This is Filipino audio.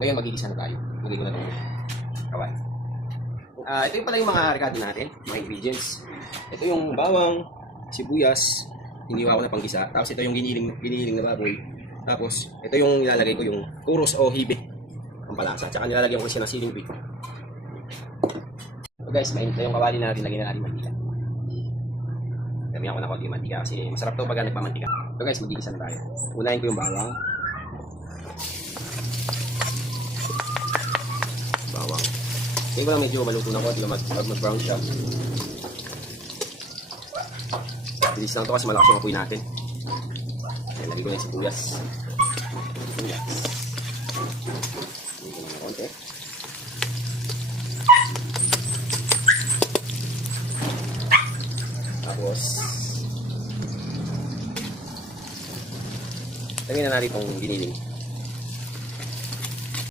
Ngayon magigisa na tayo. Lagay ko na itong kawan. Ito yung pala yung mga rekado natin, mga ingredients. Ito yung bawang, sibuyas, hiniwa ko na panggisa. Tapos ito yung giniling na baboy. Tapos ito yung nilalagay ko yung kuros o hibe. Ang palasa. Tsaka nilalagyan ko siya ng siling pig. So guys, mainit na yung kawali natin. Lagyan na natin mantika. Damihan ko na konti mantika kasi masarap to pag nagpamantika. So guys, magigisa na tayo. Unahin ko yung bawang. Kaya ko lang medyo maluto na konti mag-brown siya. Bilis lang ito kasi malakas yung apoy natin. Kaya lagay ko na yung sibuyas. Sibuyas. Lagay ko na konti. Tapos lagay na natin itong giniling.